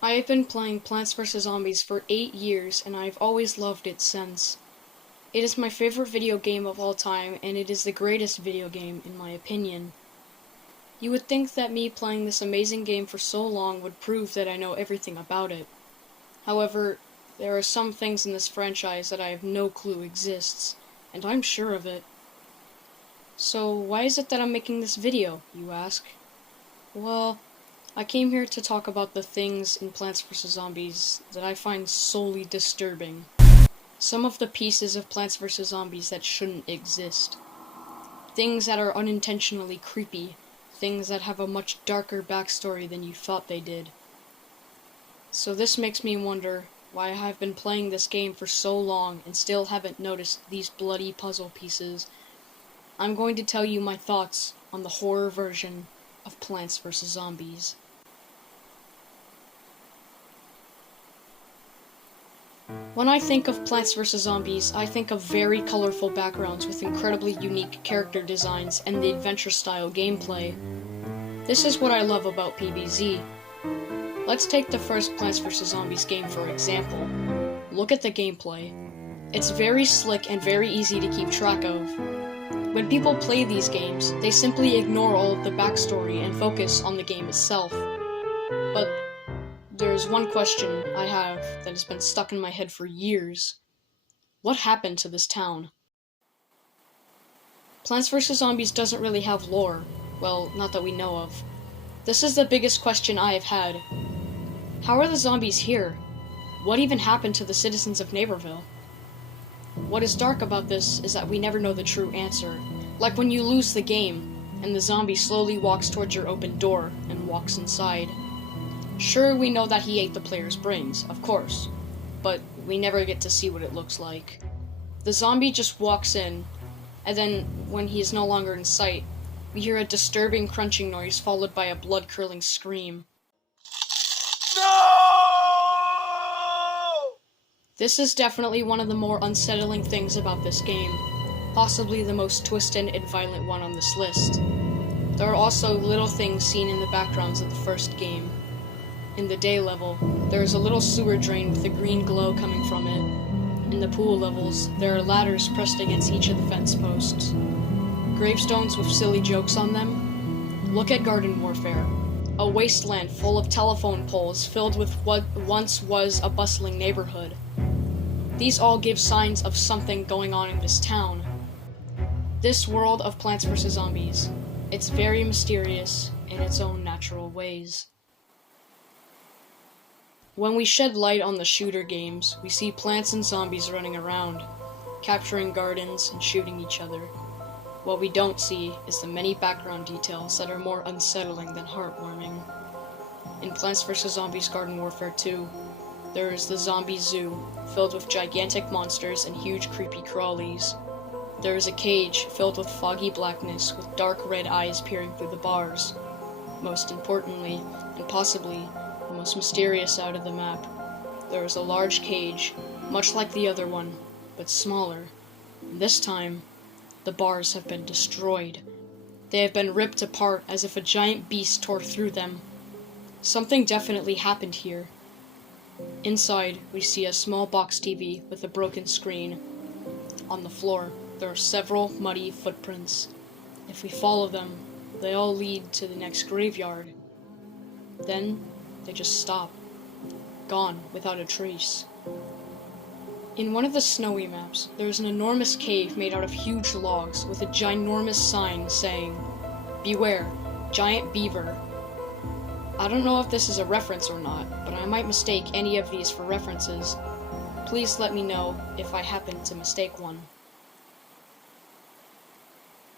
I have been playing Plants vs. Zombies for 8 years, and I've always loved it since. It is my favorite video game of all time, and it is the greatest video game, in my opinion. You would think that me playing this amazing game for so long would prove that I know everything about it. However, there are some things in this franchise that I have no clue exists, and I'm sure of it. So why is it that I'm making this video, you ask? Well, I came here to talk about the things in Plants vs. Zombies that I find solely disturbing. Some of the pieces of Plants vs. Zombies that shouldn't exist. Things that are unintentionally creepy. Things that have a much darker backstory than you thought they did. So this makes me wonder why I've been playing this game for so long and still haven't noticed these bloody puzzle pieces. I'm going to tell you my thoughts on the horror version of Plants vs. Zombies. When I think of Plants vs. Zombies, I think of very colorful backgrounds with incredibly unique character designs and the adventure-style gameplay. This is what I love about PvZ. Let's take the first Plants vs. Zombies game for example. Look at the gameplay. It's very slick and very easy to keep track of. When people play these games, they simply ignore all of the backstory and focus on the game itself. But there's one question I have that has been stuck in my head for years. What happened to this town? Plants vs. Zombies doesn't really have lore. Well, not that we know of. This is the biggest question I have had. How are the zombies here? What even happened to the citizens of Naperville? What is dark about this is that we never know the true answer. Like when you lose the game, and the zombie slowly walks towards your open door and walks inside. Sure, we know that he ate the player's brains, of course, but we never get to see what it looks like. The zombie just walks in, and then, when he is no longer in sight, we hear a disturbing crunching noise followed by a blood-curdling scream. No! This is definitely one of the more unsettling things about this game, possibly the most twisted and violent one on this list. There are also little things seen in the backgrounds of the first game. In the day level, there is a little sewer drain with a green glow coming from it. In the pool levels, there are ladders pressed against each of the fence posts. Gravestones with silly jokes on them. Look at Garden Warfare, a wasteland full of telephone poles filled with what once was a bustling neighborhood. These all give signs of something going on in this town. This world of Plants vs. Zombies, it's very mysterious in its own natural ways. When we shed light on the shooter games, we see plants and zombies running around, capturing gardens and shooting each other. What we don't see is the many background details that are more unsettling than heartwarming. In Plants vs. Zombies Garden Warfare 2, there is the zombie zoo, filled with gigantic monsters and huge creepy crawlies. There is a cage filled with foggy blackness with dark red eyes peering through the bars. Most importantly, and possibly the most mysterious side of the map, there is a large cage, much like the other one, but smaller. This time, the bars have been destroyed. They have been ripped apart as if a giant beast tore through them. Something definitely happened here. Inside, we see a small box TV with a broken screen. On the floor, there are several muddy footprints. If we follow them, they all lead to the next graveyard. Then, they just stop. Gone without a trace. In one of the snowy maps, there is an enormous cave made out of huge logs with a ginormous sign saying, "Beware, giant beaver." I don't know if this is a reference or not, but I might mistake any of these for references. Please let me know if I happen to mistake one.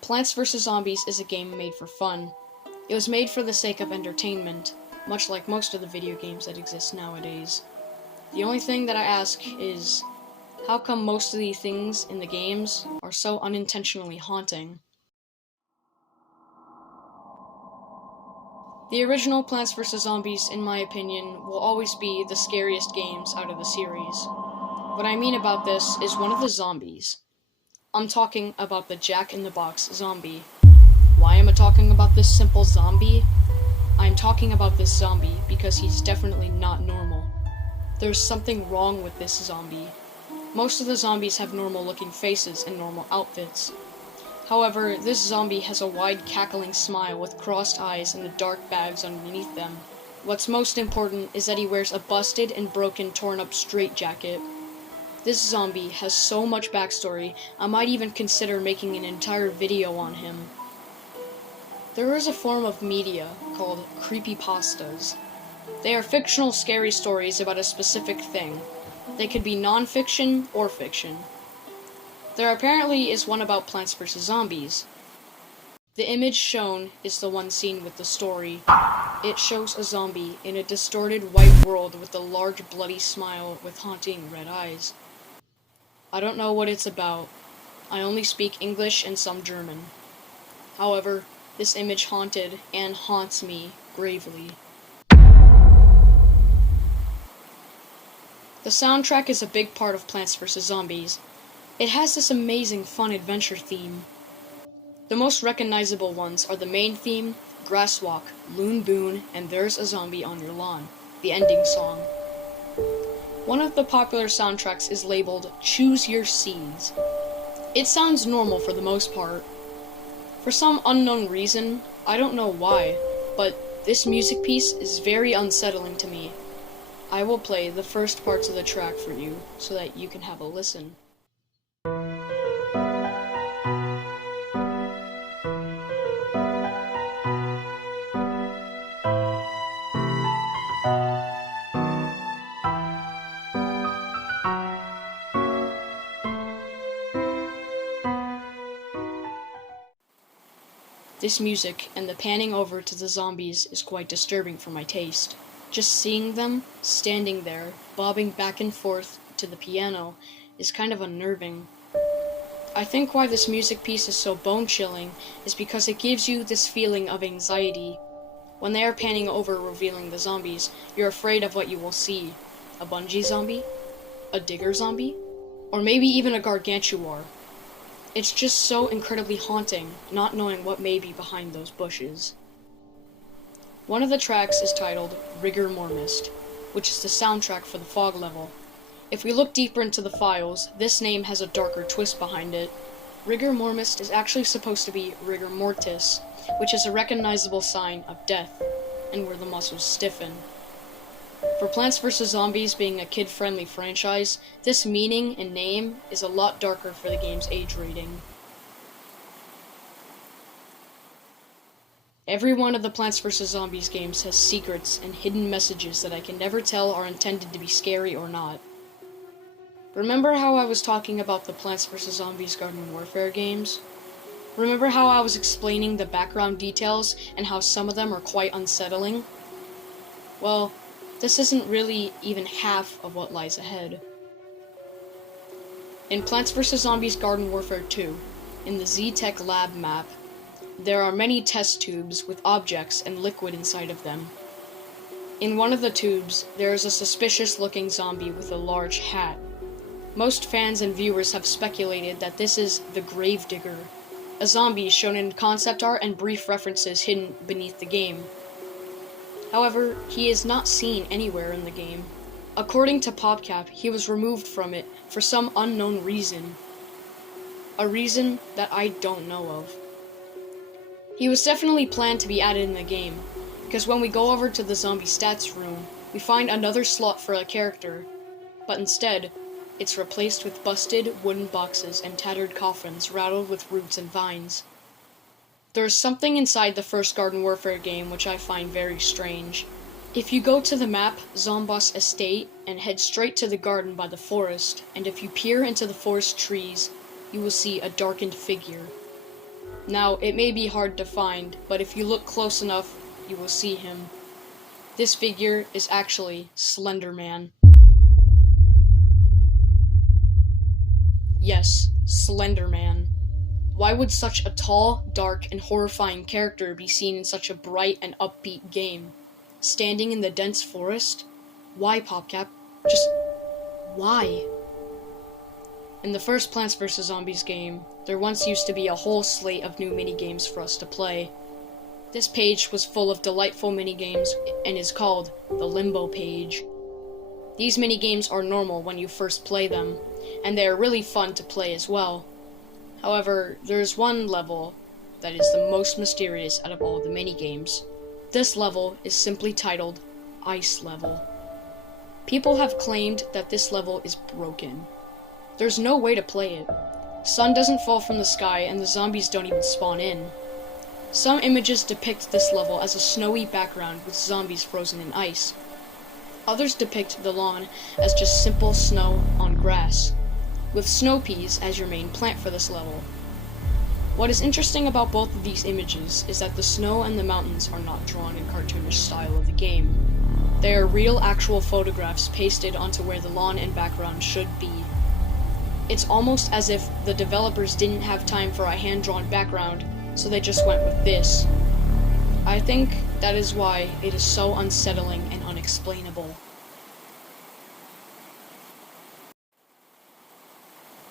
Plants vs. Zombies is a game made for fun. It was made for the sake of entertainment, much like most of the video games that exist nowadays. The only thing that I ask is, how come most of the things in the games are so unintentionally haunting? The original Plants vs. Zombies, in my opinion, will always be the scariest games out of the series. What I mean about this is one of the zombies. I'm talking about the Jack-in-the-Box zombie. Why am I talking about this simple zombie? I'm talking about this zombie because he's definitely not normal. There's something wrong with this zombie. Most of the zombies have normal looking faces and normal outfits. However, this zombie has a wide cackling smile with crossed eyes and the dark bags underneath them. What's most important is that he wears a busted and broken torn up straitjacket. This zombie has so much backstory, I might even consider making an entire video on him. There is a form of media called creepypastas. They are fictional scary stories about a specific thing. They could be non-fiction or fiction. There apparently is one about Plants vs. Zombies. The image shown is the one seen with the story. It shows a zombie in a distorted white world with a large bloody smile with haunting red eyes. I don't know what it's about. I only speak English and some German. However, this image haunted and haunts me gravely. The soundtrack is a big part of Plants vs. Zombies. It has this amazing fun adventure theme. The most recognizable ones are the main theme, Grass Walk, Loon Boon, and There's a Zombie on Your Lawn, the ending song. One of the popular soundtracks is labeled Choose Your Seeds. It sounds normal for the most part. For some unknown reason, I don't know why, but this music piece is very unsettling to me. I will play the first parts of the track for you so that you can have a listen. This music and the panning over to the zombies is quite disturbing for my taste. Just seeing them, standing there, bobbing back and forth to the piano, is kind of unnerving. I think why this music piece is so bone-chilling is because it gives you this feeling of anxiety. When they are panning over revealing the zombies, you're afraid of what you will see. A bungee zombie? A digger zombie? Or maybe even a gargantuar. It's just so incredibly haunting, not knowing what may be behind those bushes. One of the tracks is titled Rigor Mortis, which is the soundtrack for the fog level. If we look deeper into the files, this name has a darker twist behind it. Rigor Mortis is actually supposed to be rigor mortis, which is a recognizable sign of death, and where the muscles stiffen. For Plants vs. Zombies being a kid-friendly franchise, this meaning and name is a lot darker for the game's age rating. Every one of the Plants vs. Zombies games has secrets and hidden messages that I can never tell are intended to be scary or not. Remember how I was talking about the Plants vs. Zombies Garden Warfare games? Remember how I was explaining the background details and how some of them are quite unsettling? Well, this isn't really even half of what lies ahead. In Plants vs. Zombies Garden Warfare 2, in the Z-Tech Lab map, there are many test tubes with objects and liquid inside of them. In one of the tubes, there is a suspicious-looking zombie with a large hat. Most fans and viewers have speculated that this is the Gravedigger, a zombie shown in concept art and brief references hidden beneath the game. However, he is not seen anywhere in the game. According to PopCap, he was removed from it for some unknown reason. A reason that I don't know of. He was definitely planned to be added in the game, because when we go over to the zombie stats room, we find another slot for a character, but instead, it's replaced with busted wooden boxes and tattered coffins rattled with roots and vines. There is something inside the first Garden Warfare game which I find very strange. If you go to the map Zomboss Estate and head straight to the garden by the forest, and if you peer into the forest trees, you will see a darkened figure. Now, it may be hard to find, but if you look close enough, you will see him. This figure is actually Slender Man. Yes, Slender Man. Why would such a tall, dark, and horrifying character be seen in such a bright and upbeat game? Standing in the dense forest? Why, PopCap? Just why? In the first Plants vs. Zombies game, there once used to be a whole slate of new minigames for us to play. This page was full of delightful minigames and is called the Limbo page. These minigames are normal when you first play them, and they are really fun to play as well. However, there is one level that is the most mysterious out of all the minigames. This level is simply titled Ice Level. People have claimed that this level is broken. There's no way to play it. Sun doesn't fall from the sky and the zombies don't even spawn in. Some images depict this level as a snowy background with zombies frozen in ice. Others depict the lawn as just simple snow on grass, with snow peas as your main plant for this level. What is interesting about both of these images is that the snow and the mountains are not drawn in cartoonish style of the game. They are real actual photographs pasted onto where the lawn and background should be. It's almost as if the developers didn't have time for a hand-drawn background, so they just went with this. I think that is why it is so unsettling and unexplainable.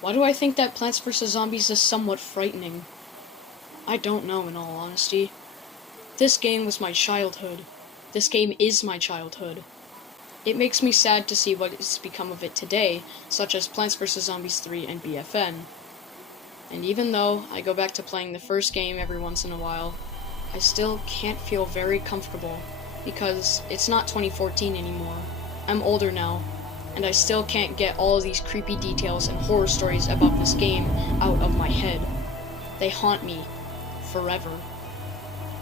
Why do I think that Plants vs. Zombies is somewhat frightening? I don't know, in all honesty. This game was my childhood. This game is my childhood. It makes me sad to see what has become of it today, such as Plants vs. Zombies 3 and BFN. And even though I go back to playing the first game every once in a while, I still can't feel very comfortable, because it's not 2014 anymore. I'm older now, and I still can't get all of these creepy details and horror stories about this game out of my head. They haunt me forever.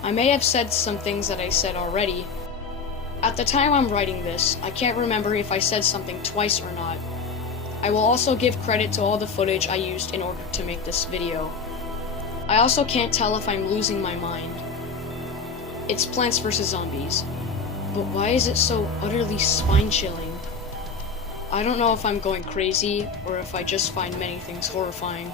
I may have said some things that I said already. At the time I'm writing this, I can't remember if I said something twice or not. I will also give credit to all the footage I used in order to make this video. I also can't tell if I'm losing my mind. It's Plants vs. Zombies, but why is it so utterly spine-chilling? I don't know if I'm going crazy, or if I just find many things horrifying.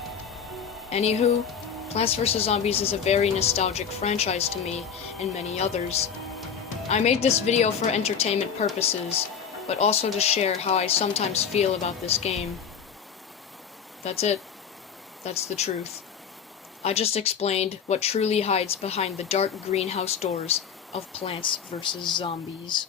Anywho, Plants vs. Zombies is a very nostalgic franchise to me, and many others. I made this video for entertainment purposes, but also to share how I sometimes feel about this game. That's it. That's the truth. I just explained what truly hides behind the dark greenhouse doors of Plants vs. Zombies.